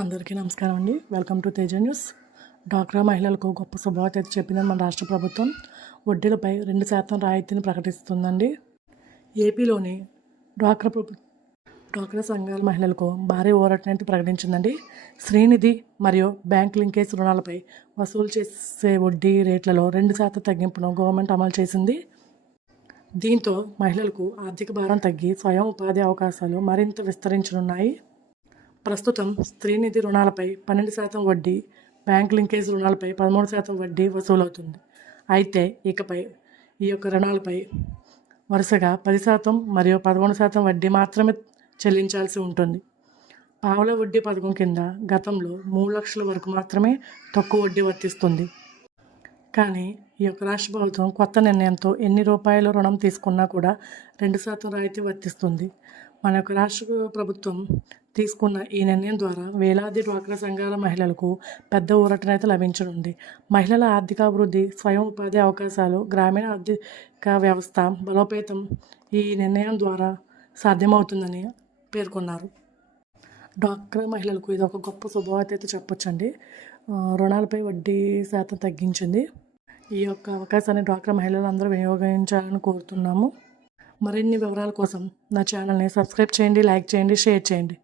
అందరికీ నమస్కారం అండి. Welcome to Teja news. డ్వాక్రా మహిళలకు గొప్ప శుభవార్త అయితే చెప్పిందని మన రాష్ట్ర ప్రభుత్వం వడ్డీలపై 2% రాయితీని ప్రకటిస్తుందండి. ఏపీలోని డ్వాక్రా సంఘాల మహిళలకు భారీ ఊరటనైతే ప్రకటించిందండి. శ్రీనిధి మరియు బ్యాంక్ లింకేజ్ రుణాలపై వసూలు చేసే వడ్డీ రేట్లలో 2% తగ్గింపును గవర్నమెంట్ అమలు చేసింది. దీంతో మహిళలకు ఆర్థిక భారం తగ్గి స్వయం ఉపాధి అవకాశాలు మరింత విస్తరించనున్నాయి. ప్రస్తుతం శ్రీనిధి రుణాలపై 12% వడ్డీ, బ్యాంక్ లింకేజ్ రుణాలపై 13% వడ్డీ వసూలవుతుంది. అయితే ఇకపై ఈ యొక్క రుణాలపై వరుసగా 10% మరియు 13% వడ్డీ మాత్రమే చెల్లించాల్సి ఉంటుంది. పావలా వడ్డీ పథకం కింద గతంలో 3 లక్షల వరకు మాత్రమే తక్కువ వడ్డీ వర్తిస్తుంది. కానీ ఈ యొక్క రాష్ట్ర ప్రభుత్వం కొత్త నిర్ణయంతో ఎన్ని రూపాయల రుణం తీసుకున్నా కూడా 2% రాయితీ వర్తిస్తుంది. మన యొక్క రాష్ట్ర ప్రభుత్వం తీసుకున్న ఈ నిర్ణయం ద్వారా వేలాది డ్వాక్రా సంఘాల మహిళలకు పెద్ద ఊరటనైతే లభించనుంది. మహిళల ఆర్థికాభివృద్ధి, స్వయం ఉపాధి అవకాశాలు, గ్రామీణ ఆర్థిక వ్యవస్థ బలోపేతం ఈ నిర్ణయం ద్వారా సాధ్యమవుతుందని పేర్కొన్నారు. డ్వాక్రా మహిళలకు ఇది ఒక గొప్ప శుభవార్త అయితే చెప్పొచ్చండి. రుణాలపై వడ్డీ శాతం తగ్గించింది. ఈ యొక్క అవకాశాన్ని డ్వాక్రా మహిళలందరూ వినియోగించాలని కోరుతున్నాము. మరిన్ని వివరాల కోసం నా ఛానల్ని సబ్స్క్రైబ్ చేయండి, లైక్ చేయండి, షేర్ చేయండి.